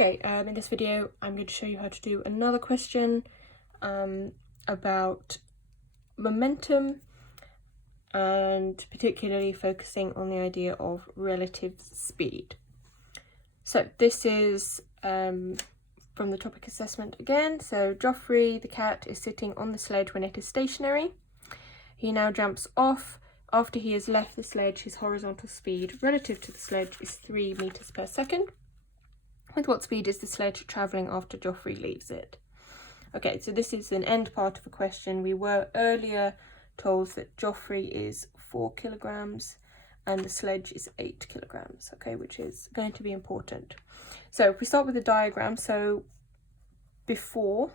Okay, in this video I'm going to show you how to do another question about momentum, and particularly focusing on the idea of relative speed. So this is from the topic assessment again. So Joffrey the cat is sitting on the sledge when it is stationary. He now jumps off. After he has left the sledge, his horizontal speed relative to the sledge is 3 meters per second. With what speed is the sledge travelling after Joffrey leaves it? Okay, so this is an end part of a question. We were earlier told that Joffrey is 4 kilograms and the sledge is 8 kilograms, okay, which is going to be important. So if we start with the diagram, so before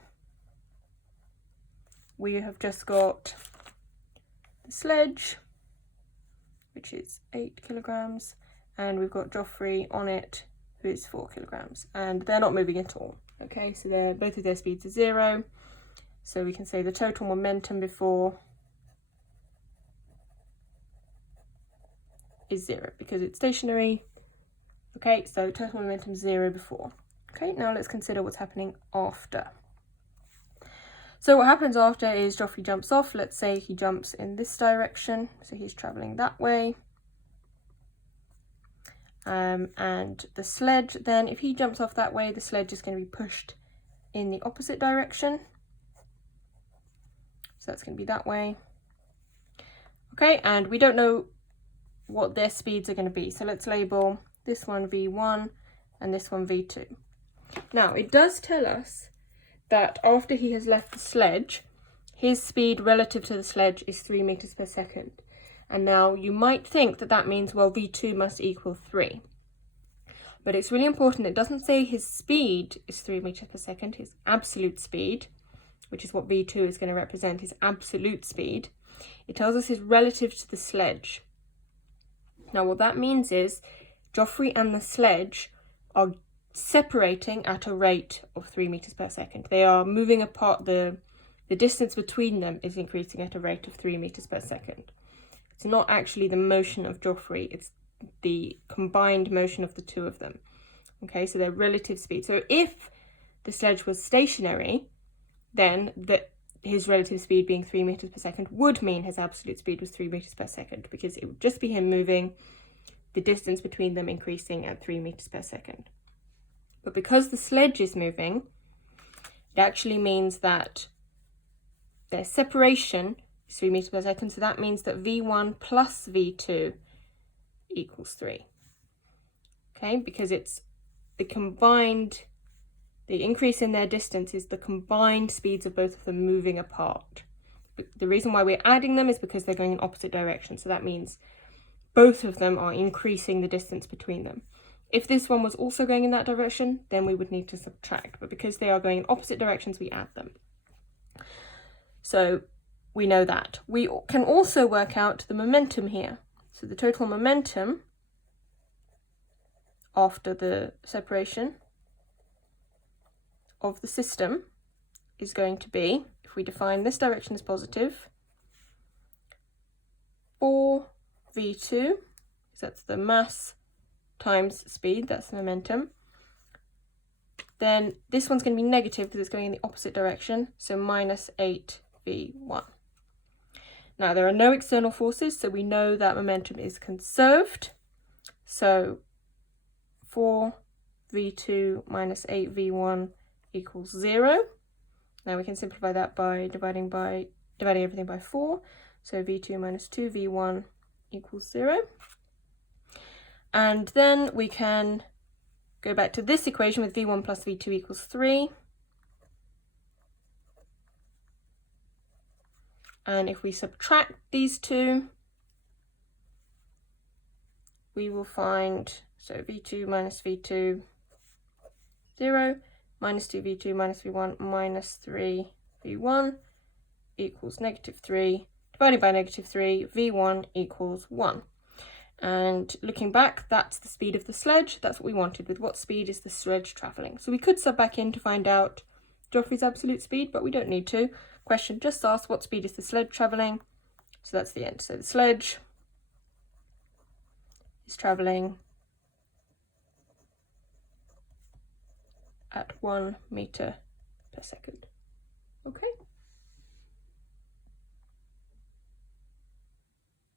we have just got the sledge, which is 8 kilograms, and we've got Joffrey on it, who is 4 kilograms, and they're not moving at all. Okay, so both of their speeds are 0. So we can say the total momentum before is 0 because it's stationary. Okay, so total momentum 0 before. Okay, now let's consider what's happening after. So what happens after is Joffrey jumps off. Let's say he jumps in this direction, so he's traveling that way. And the sledge, then if he jumps off that way, the sledge is going to be pushed in the opposite direction. So that's going to be that way. Okay, and we don't know what their speeds are going to be. So let's label this one V1 and this one V2. Now, it does tell us that after he has left the sledge, his speed relative to the sledge is 3 meters per second. And now you might think that that means, well, V2 must equal 3. But it's really important, it doesn't say his speed is 3 meters per second, his absolute speed, which is what V2 is going to represent, his absolute speed. It tells us his relative to the sledge. Now what that means is Joffrey and the sledge are separating at a rate of 3 meters per second. They are moving apart, the distance between them is increasing at a rate of 3 meters per second. It's not actually the motion of Joffrey, it's the combined motion of the two of them. Okay, so their relative speed. So if the sledge was stationary, then his relative speed being 3 meters per second would mean his absolute speed was 3 meters per second, because it would just be him moving, the distance between them increasing at 3 meters per second. But because the sledge is moving, it actually means that their separation 3 meters per second, so that means that V1 plus V2 equals 3. Okay, because it's the combined, the increase in their distance is the combined speeds of both of them moving apart. But the reason why we're adding them is because they're going in opposite directions, so that means both of them are increasing the distance between them. If this one was also going in that direction, then we would need to subtract, but because they are going in opposite directions, we add them. So we know that. We can also work out the momentum here. So the total momentum after the separation of the system is going to be, if we define this direction as positive, 4 V2, so that's the mass times speed, that's the momentum. Then this one's going to be negative because it's going in the opposite direction, so minus 8 V1. Now, there are no external forces, so we know that momentum is conserved. So 4 V2 minus 8 V1 equals 0. Now we can simplify that by dividing everything by 4. So V2 minus 2 V1 equals 0. And then we can go back to this equation with V1 plus V2 equals 3. And if we subtract these two, we will find, so V2 minus V2, 0, minus 2V2 minus V1 minus 3 V1 equals negative 3. Divided by negative 3, V1 equals 1. And looking back, that's the speed of the sledge. That's what we wanted. With what speed is the sledge travelling? So we could sub back in to find out Joffrey's absolute speed, but we don't need to. Question just asks what speed is the sledge travelling. So that's the end. So the sledge is travelling at 1 meter per second.